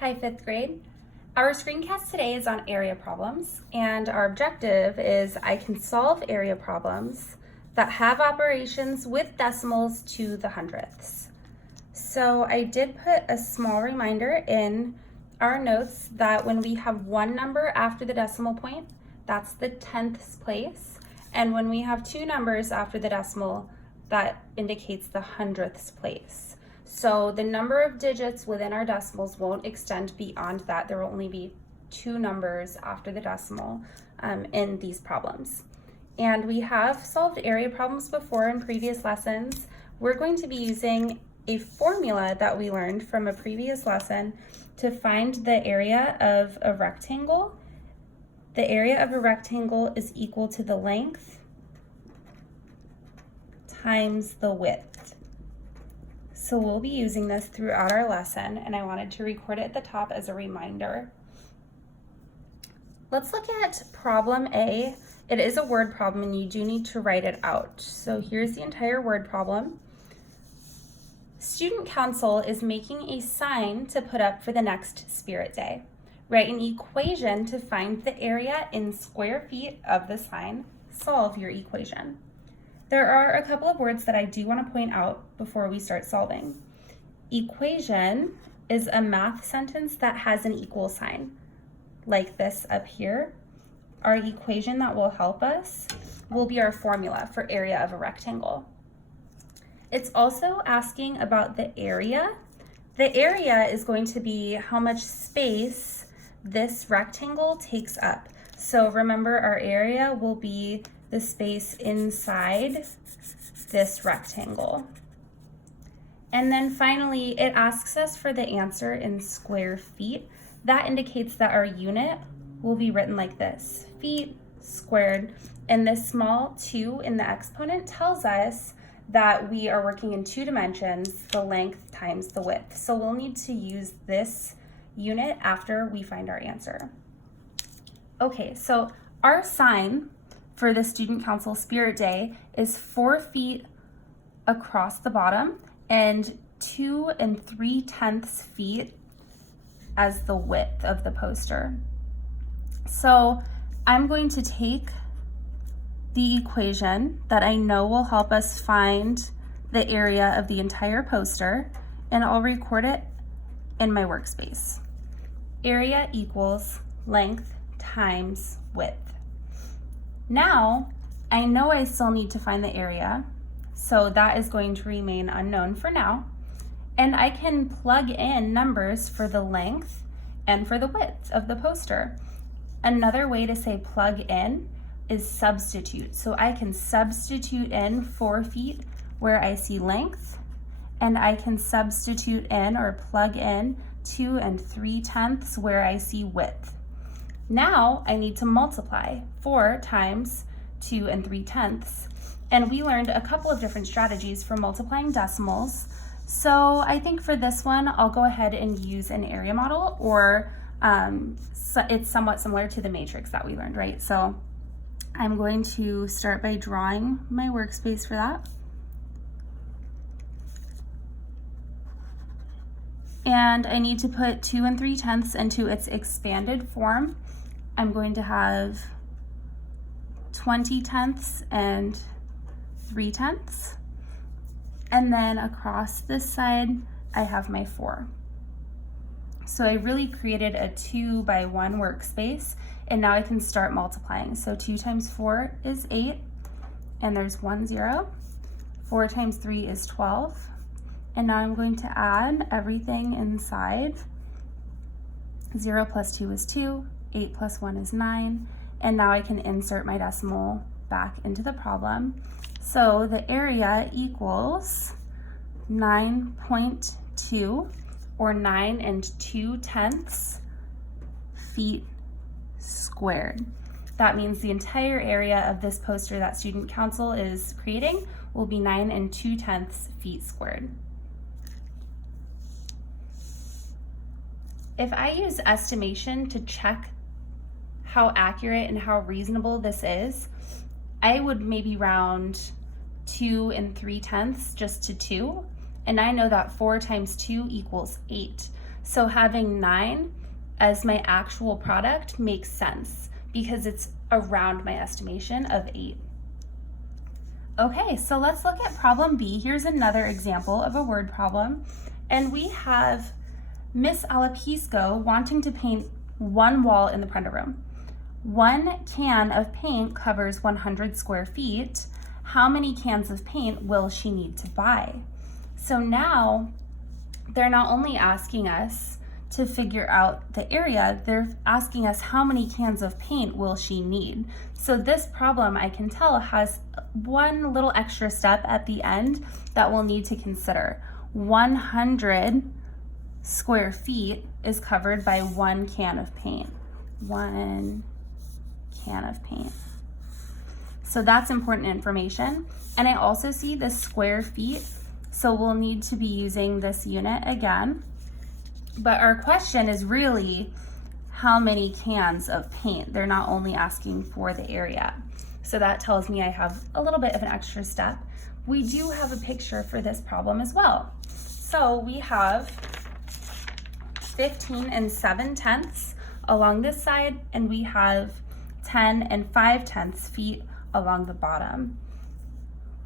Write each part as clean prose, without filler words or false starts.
Hi, fifth grade. Our screencast today is on area problems, and our objective is I can solve area problems that have operations with decimals to the hundredths. So I did put a small reminder in our notes that when we have one number after the decimal point, that's the tenths place. And when we have two numbers after the decimal, that indicates the hundredths place. So the number of digits within our decimals won't extend beyond that. There will only be two numbers after the decimal in these problems. And we have solved area problems before in previous lessons. We're going to be using a formula that we learned from a previous lesson to find the area of a rectangle. The area of a rectangle is equal to the length times the width. So we'll be using this throughout our lesson, and I wanted to record it at the top as a reminder. Let's look at problem A. It is a word problem and you do need to write it out. So here's the entire word problem. Student council is making a sign to put up for the next Spirit Day. Write an equation to find the area in square feet of the sign. Solve your equation. There are a couple of words that I do want to point out before we start solving. Equation is a math sentence that has an equal sign, like this up here. Our equation that will help us will be our formula for area of a rectangle. It's also asking about the area. The area is going to be how much space this rectangle takes up. So remember, our area will be the space inside this rectangle. And then finally, it asks us for the answer in square feet. That indicates that our unit will be written like this: feet squared. And this small 2 in the exponent tells us that we are working in 2 dimensions, the length times the width. So we'll need to use this unit after we find our answer. Okay, so our sign for the Student Council Spirit Day is 4 feet across the bottom and 2 3/10 feet as the width of the poster. So I'm going to take the equation that I know will help us find the area of the entire poster, and I'll record it in my workspace. Area equals length times width. Now, I know I still need to find the area, so that is going to remain unknown for now, and I can plug in numbers for the length and for the width of the poster. Another way to say plug in is substitute. So I can substitute in 4 feet where I see length, and I can substitute in or plug in 2 3/10 where I see width. Now I need to multiply 4 times 2 3/10, and we learned a couple of different strategies for multiplying decimals. So I think for this one, I'll go ahead and use an area model, or so it's somewhat similar to the matrix that we learned, right? So I'm going to start by drawing my workspace for that. And I need to put 2 3/10 into its expanded form. I'm going to have 20/10 and 3/10. And then across this side, I have my 4. So I really created a 2 by 1 workspace, and now I can start multiplying. So 2 times 4 is 8, and there's 1 0. 4 times 3 is 12. And now I'm going to add everything inside. 0 plus 2 is 2, 8 plus 1 is 9, and now I can insert my decimal back into the problem. So the area equals 9.2, or 9 2/10 feet squared. That means the entire area of this poster that Student Council is creating will be 9 2/10 feet squared. If I use estimation to check how accurate and how reasonable this is, I would maybe round 2 3/10 just to 2, and I know that 4 times 2 equals 8. So having 9 as my actual product makes sense because it's around my estimation of 8. Okay, so let's look at problem B. Here's another example of a word problem. And we have Miss Alapisco wanting to paint one wall in the printer room. 1 can of paint covers 100 square feet. How many cans of paint will she need to buy? So now they're not only asking us to figure out the area, they're asking us how many cans of paint will she need. So this problem, I can tell, has one little extra step at the end that we'll need to consider. 100 square feet is covered by 1 can of paint. 1 can of paint. So that's important information. And I also see the square feet, so we'll need to be using this unit again. But our question is really how many cans of paint. They're not only asking for the area. So that tells me I have a little bit of an extra step. We do have a picture for this problem as well. So we have 15 7/10 along this side, and we have 10 5/10 feet along the bottom.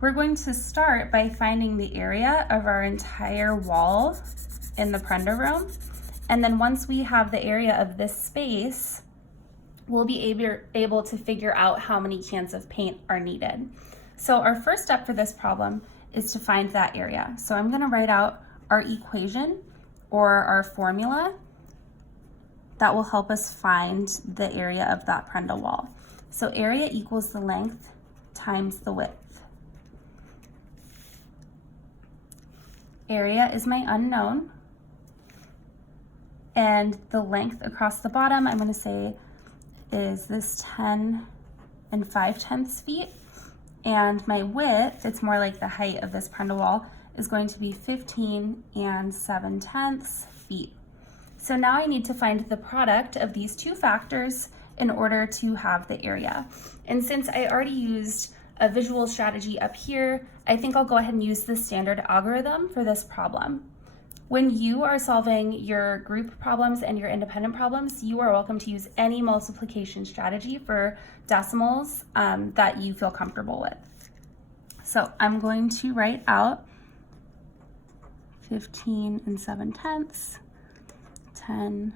We're going to start by finding the area of our entire wall in the printer room. And then once we have the area of this space, we'll be able to figure out how many cans of paint are needed. So our first step for this problem is to find that area. So I'm gonna write out our equation or our formula that will help us find the area of that Prendel wall. So area equals the length times the width. Area is my unknown, and the length across the bottom, I'm gonna say, is this 10 5/10 feet, and my width, it's more like the height of this Prendel wall, is going to be 15 7/10 feet. So now I need to find the product of these two factors in order to have the area. And since I already used a visual strategy up here, I think I'll go ahead and use the standard algorithm for this problem. When you are solving your group problems and your independent problems, you are welcome to use any multiplication strategy for decimals that you feel comfortable with. So I'm going to write out 15 7/10, 10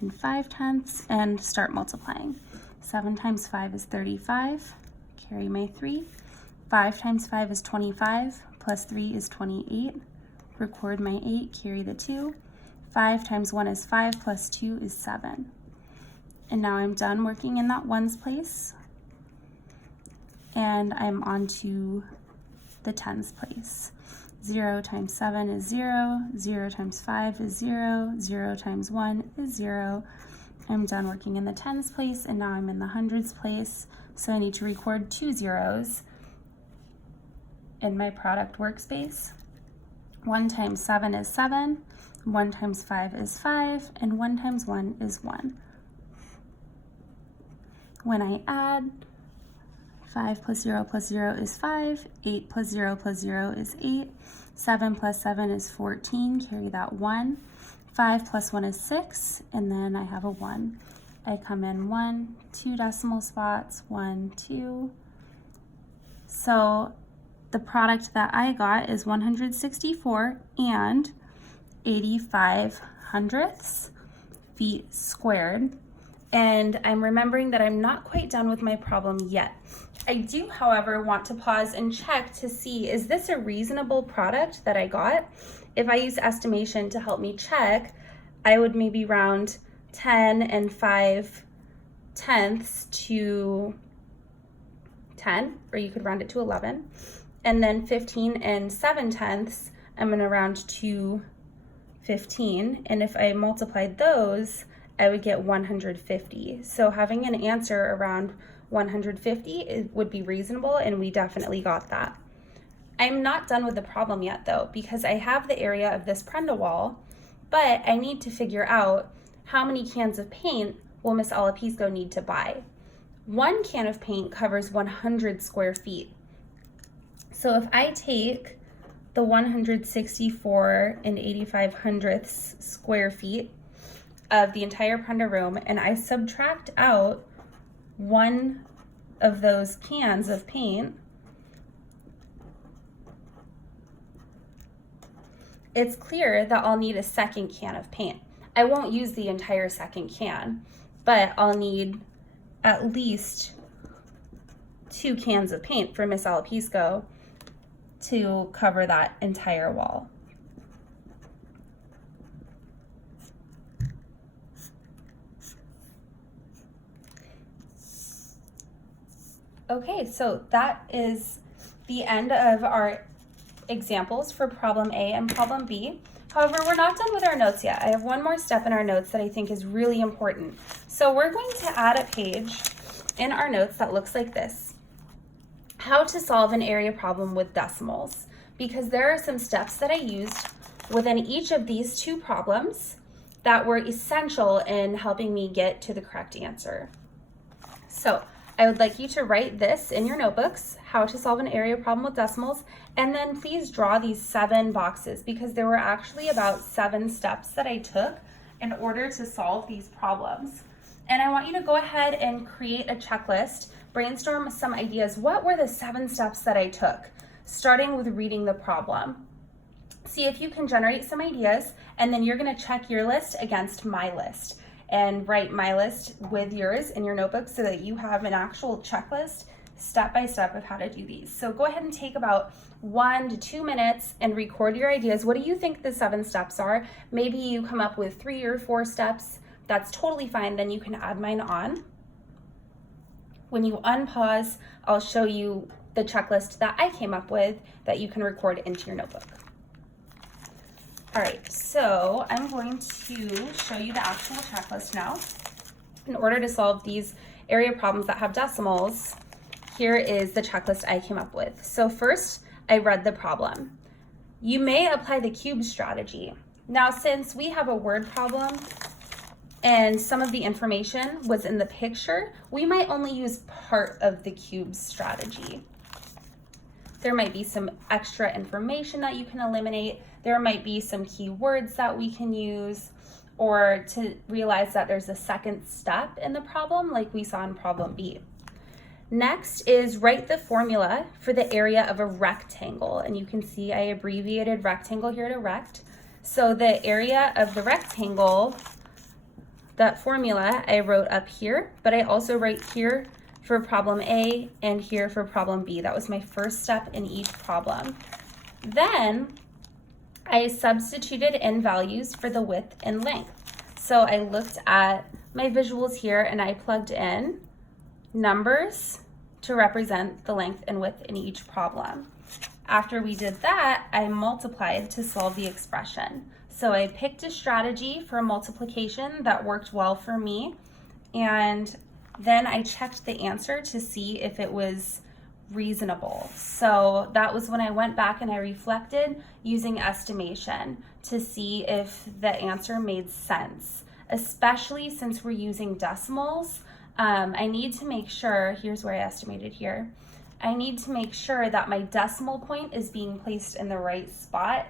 5/10, and start multiplying. 7 times 5 is 35, carry my 3. 5 times 5 is 25, plus 3 is 28. Record my 8, carry the 2. 5 times 1 is 5, plus 2 is 7. And now I'm done working in that ones place. And I'm on to the tens place. 0 times 7 is 0, 0 times 5 is 0, 0 times 1 is 0. I'm done working in the tens place, and now I'm in the hundreds place. So I need to record 2 zeros in my product workspace. 1 times 7 is 7, 1 times 5 is 5, and 1 times 1 is 1. When I add, 5 plus 0 is 5, 8 plus 0 is 8, 7 plus 7 is 14, carry that 1, 5 plus 1 is 6, and then I have a 1. I come in 1, 2 decimal spots, 1, 2. So the product that I got is 164 and 85 hundredths feet squared. And I'm remembering that I'm not quite done with my problem yet. I do, however, want to pause and check to see, is this a reasonable product that I got? If I use estimation to help me check, I would maybe round 10 5/10 to 10, or you could round it to 11. And then 15 7/10, I'm gonna round to 15. And if I multiplied those, I would get 150. So having an answer around 150 would be reasonable, and we definitely got that. I'm not done with the problem yet though, because I have the area of this Prendel wall, but I need to figure out how many cans of paint will Miss Alapisco need to buy. 1 can of paint covers 100 square feet. So if I take the 164 and 85 hundredths square feet of the entire Prenda room, and I subtract out one of those cans of paint, it's clear that I'll need a second can of paint. I won't use the entire second can, but I'll need at least 2 cans of paint for Miss Alapisco to cover that entire wall. Okay, so that is the end of our examples for problem A and problem B. However, we're not done with our notes yet. I have one more step in our notes that I think is really important. So we're going to add a page in our notes that looks like this: how to solve an area problem with decimals, because there are some steps that I used within each of these 2 problems that were essential in helping me get to the correct answer. So I would like you to write this in your notebooks, how to solve an area problem with decimals, and then please draw these 7 boxes, because there were actually about 7 steps that I took in order to solve these problems. And I want you to go ahead and create a checklist, brainstorm some ideas. What were the 7 steps that I took, starting with reading the problem? See if you can generate some ideas, and then you're going to check your list against my list and write my list with yours in your notebook so that you have an actual checklist step by step of how to do these. So go ahead and take about 1 to 2 minutes and record your ideas. What do you think the 7 steps are? Maybe you come up with 3 or 4 steps. That's totally fine. Then you can add mine on. When you unpause, I'll show you the checklist that I came up with that you can record into your notebook. All right, so I'm going to show you the actual checklist now. In order to solve these area problems that have decimals, here is the checklist I came up with. So first, I read the problem. You may apply the cube strategy. Now, since we have a word problem and some of the information was in the picture, we might only use part of the cube strategy. There might be some extra information that you can eliminate. There might be some key words that we can use, or to realize that there's a second step in the problem like we saw in problem B. Next is write the formula for the area of a rectangle. And you can see I abbreviated rectangle here to rect. So the area of the rectangle, that formula I wrote up here, but I also write here for problem A and here for problem B. That was my first step in each problem. Then I substituted in values for the width and length. So I looked at my visuals here and I plugged in numbers to represent the length and width in each problem. After we did that, I multiplied to solve the expression. So I picked a strategy for multiplication that worked well for me, and then I checked the answer to see if it was reasonable. So that was when I went back and I reflected using estimation to see if the answer made sense, especially since we're using decimals. I need to make sure, here's where I estimated here, I need to make sure that my decimal point is being placed in the right spot,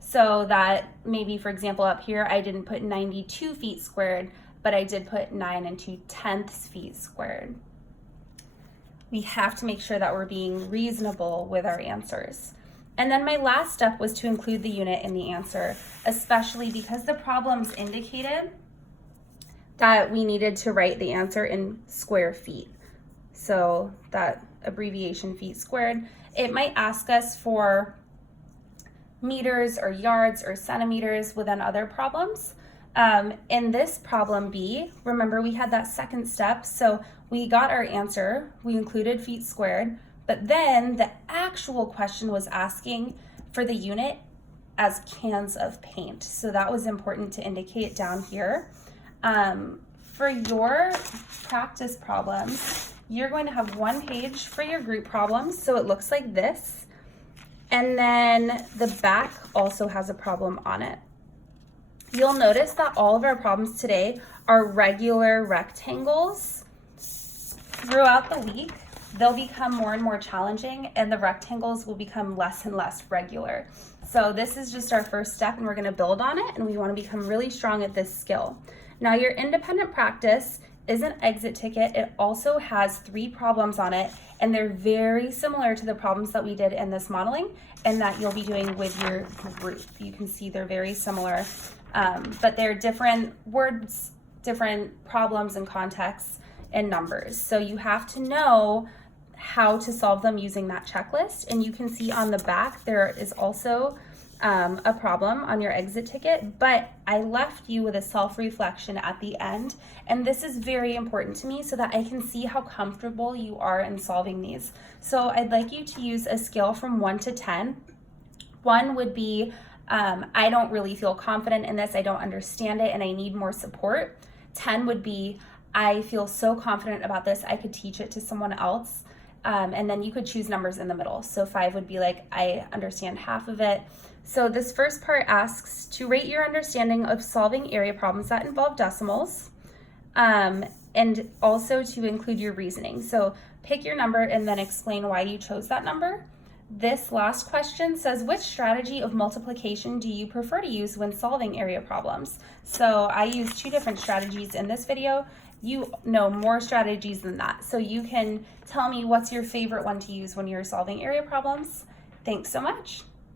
so that maybe, for example, up here I didn't put 92 feet squared, but I did put 9 2/10 feet squared. We have to make sure that we're being reasonable with our answers. And then my last step was to include the unit in the answer, especially because the problems indicated that we needed to write the answer in square feet. So that abbreviation feet squared. It might ask us for meters or yards or centimeters within other problems. In this problem B, remember we had that second step, so we got our answer, we included feet squared, but then the actual question was asking for the unit as cans of paint. So that was important to indicate down here. For your practice problems, you're going to have one page for your group problems, so it looks like this. And then the back also has a problem on it. You'll notice that all of our problems today are regular rectangles. Throughout the week, they'll become more and more challenging, and the rectangles will become less and less regular. So this is just our first step, and we're going to build on it, and we want to become really strong at this skill. Now, your independent practice is an exit ticket. It also has 3 problems on it, and they're very similar to the problems that we did in this modeling and that you'll be doing with your group. You can see they're very similar, but they're different words, different problems and contexts and numbers. So you have to know how to solve them using that checklist. And you can see on the back there is also a problem on your exit ticket, but I left you with a self-reflection at the end, and this is very important to me so that I can see how comfortable you are in solving these. So I'd like you to use a scale from 1 to 10. 1 would be I don't really feel confident in this, I don't understand it, and I need more support. 10 would be I feel so confident about this, I could teach it to someone else. And then you could choose numbers in the middle. So 5 would be like, I understand half of it. So this first part asks to rate your understanding of solving area problems that involve decimals, and also to include your reasoning. So pick your number and then explain why you chose that number. This last question says, which strategy of multiplication do you prefer to use when solving area problems? So I use 2 different strategies in this video. You know more strategies than that. So you can tell me what's your favorite one to use when you're solving area problems. Thanks so much.